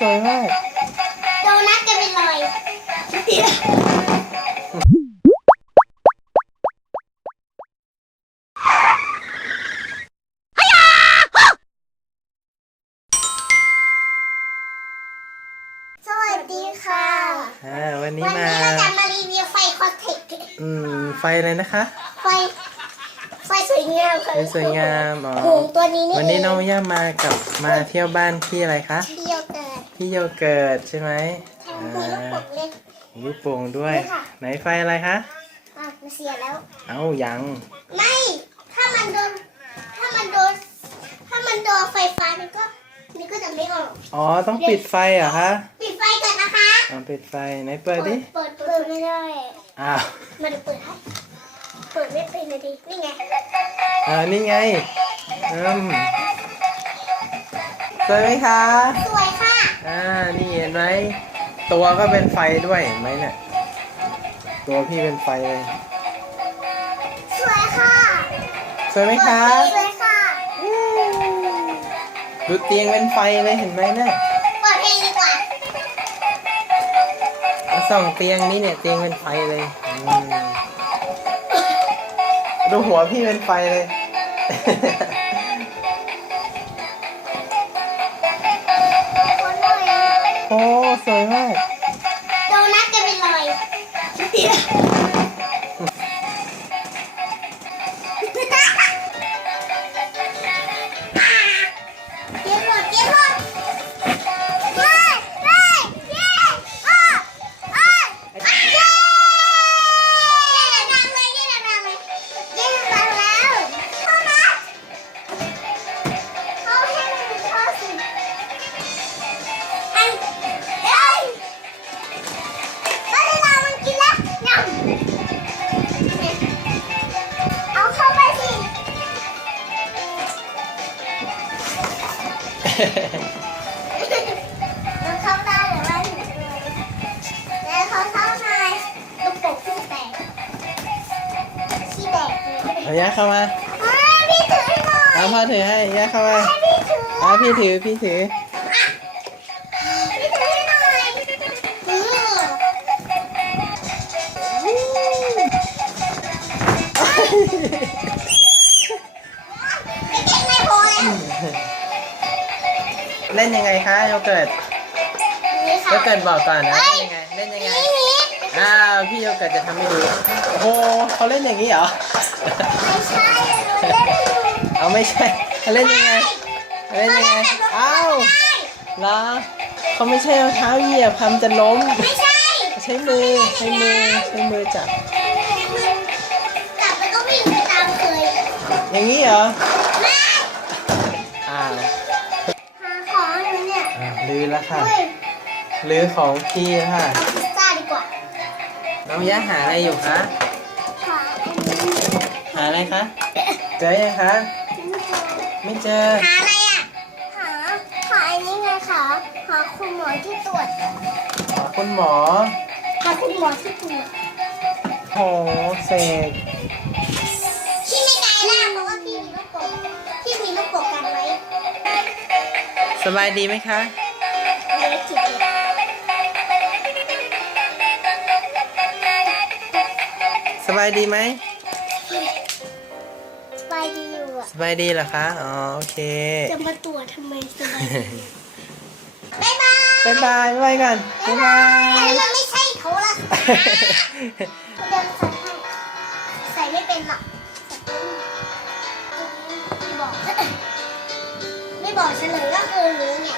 สวยมากโดนัทจะเป็นรอยสวัสดีค่ะอ่าวันนี้วันมา นี้เราจะมารีวิวไฟคอสเทคอืม ไฟอะไรนะคะ ไฟ ไฟสวยงามค่ะไฟสวยงามอ๋อหงตัวนี้นี่วันนี้น้องย่ามากับมาเที่ยวบ้านที่อะไรคะ เที่ยว เกิดที่โยเกิร์ตใช่ไหมมีลูกโป่งเล็กมีลูกโป่งด้วย นี่ค่ะ ไหนไฟอะไรคะ อะมันเสียแล้ว เอ้ายัง ไม่ ถ้ามันโดน ถ้ามันโดน ถ้ามันโดนไฟฟ้ามันก็ มันก็จะไม่ออก อ๋อต้องปิดไฟเหรอคะปิดไฟก่อนนะคะอ๋อปิดไฟไหนเปิดดิเปิดเปิดไม่ได้ อ้าวมันเปิดให้ เปิดไม่เป็นเลยดิ นี่ไง อ่านี่ไงอืม สวยไหมคะ สวยค่ะ อ่า นี่เห็นไหม ตัวก็เป็นไฟด้วยเห็นไหมเนี่ย ตัวพี่เป็นไฟเลย สวยค่ะ สวยไหมคะ สวยค่ะดูเตียงเป็นไฟเลยเห็นไหมเนี่ยเปิดเพลงดีกว่ามาส่องเตียงนี่เนี่ยเตียงเป็นไฟเลยอืมดูหัวพี่เป็นไฟเลย โอ้สวยมาก มันเข้าได้หรือไม่แล้วเขาเข้าในลูกโป่งที่แตกที่แตกเลยเอาย่าเข้ามาเฮ้ยพี่ถือให้หน่อยเอาพ่อถือให้ย่าเข้ามาให้พี่ถือ อะพี่ถือพี่ถือ เล่นยังไงคะโยเกิร์ตนี่ค่ะโยเกิร์ตบอกก่อนนะเฮ้เล่ยนยังไงเล่นยังไง นี่นี่อ้าวพี่โยเกิร์ตจะทำให้ดู โอ้โหเขาเล่นอย่างนี้เหรอ ไม่ใช่เราเล่นอยู่เอาไม่ใช่เขาเล่นยังไงเขาเล่นยังไง อ้าวเหรอเขาไม่ใช่เอาเท้าเหยียบคำจะล้ม ไม่ใช่ใช้มือใช้มือใช้มือจับจับแล้วก็วิ่งไปตามเคยอย่างนี้เหรอแม่อ้าว ลือแล้วค่ะเฮ้ยลือของพี่ค่ะเอาพิซซ่าดีกว่าน้องย่าหาอะไรอยู่คะ หาอันนี้หาอะไรคะ เจอยังคะ ไม่เจอ หาอะไรอะ หา หาอันนี้ไงคะหาคุณหมอที่ตรวจขอคุณหมอ หาคุณหมอที่ตรวจโหเสกที่ไม่ไกลล่ะเพราะว่าพี่มีลูกโป่งพี่มีลูกโป่งกันไว้ สบายดีไหมคะายดีไหมสบายดีอยู่อะสบายดีเหรอคะ อ๋อ โอเค จะมาตรวจทำไมสบายบ๊ายบายบ๊ายบายบ๊ายบายกันบ๊ายบายอันนั้นไม่ใช่โทรศัพท์เดินใส่ให้ใส่ไม่เป็นหรอกไม่บอก ไม่บอกเฉลยก็คือรู้ไง